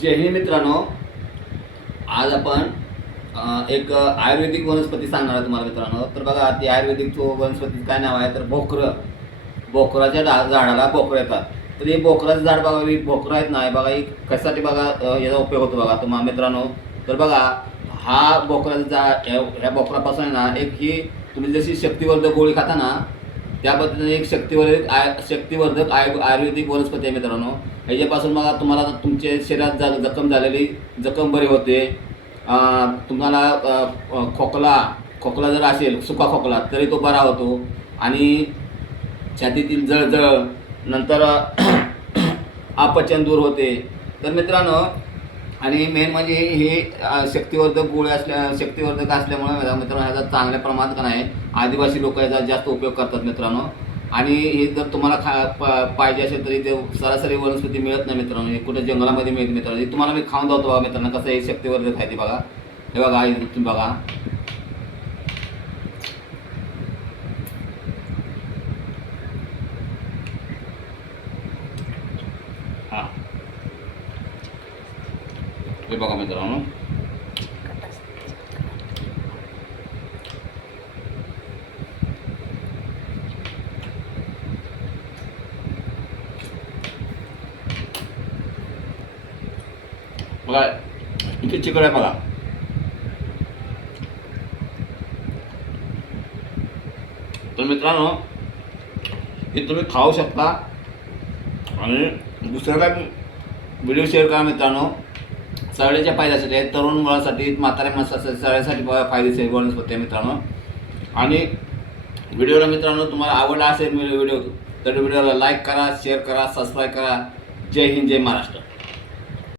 जय हिंद मित्रांनो, आज आपण एक आयुर्वेदिक वनस्पती सांगणार आहे तुम्हाला मित्रांनो. तर बघा, ती आयुर्वेदिक वनस्पतीचं काय नाव आहे तर भोकरं. भोकराच्या झाडाला भोकरं येतात. तर हे भोकराचं झाड बघा, ही भोकरं आहेत ना, बघा ही कशासाठी बघा याचा उपयोग होतो बघा तुम्हाला मित्रांनो. तर बघा, हा भोकराचं झाड ह्या भोकरापासून आहे ना, एक ही तुम्ही जशी शक्तिवर्धक गोळी खाता ना, त्या पद्धतीने एक शक्तिवर्धक आयुर्वेदिक वनस्पती आहे मित्रांनो. ह्याच्यापासून बघा तुम्हाला तुमच्या शरीरात जखम झालेली जखम बरी होते. तुम्हाला खोकला खोकला जर असेल, सुका खोकला, तरी तो बरा होतो. आणि छातीतील जळजळ, नंतर अपचन दूर होते. तर मित्रांनो, आणि मेन म्हणजे हे शक्तिवर्धक असल्यामुळे मित्रांनो ह्याचा चांगल्या प्रमाणात का नाही आदिवासी लोक याचा जास्त उपयोग करतात मित्रांनो. आणि हे जर तुम्हाला पाहिजे असेल तरी ते सरासरी वनस्पती मिळत नाही मित्रांनो. हे कुठे जंगलामध्ये मिळते मित्रांनो. हे तुम्हाला मी खाऊन जातो बघा मित्रांनो, कसं हे शक्तिवर्धक आहे ते बघा. हे बघा, हे तुम्ही बघा. हां, हे बघा मित्रांनो. बघा, इथे चिकट आहे बघा. तर मित्रांनो, हे तुम्ही खाऊ शकता. आणि दुसरं काय व्हिडिओ शेअर करा मित्रांनो. सगळ्याच्या फायद्यासाठी आहे, तरुण मुलांसाठी, म्हाताऱ्या माणसासाठी, सगळ्यासाठी फायदेशीर वनस्पती आहे मित्रांनो. आणि व्हिडिओला मित्रांनो तुम्हाला आवडला असेल व्हिडिओ, तर व्हिडिओला लाईक करा, शेअर करा, सबस्क्राईब करा. जय हिंद, जय महाराष्ट्र.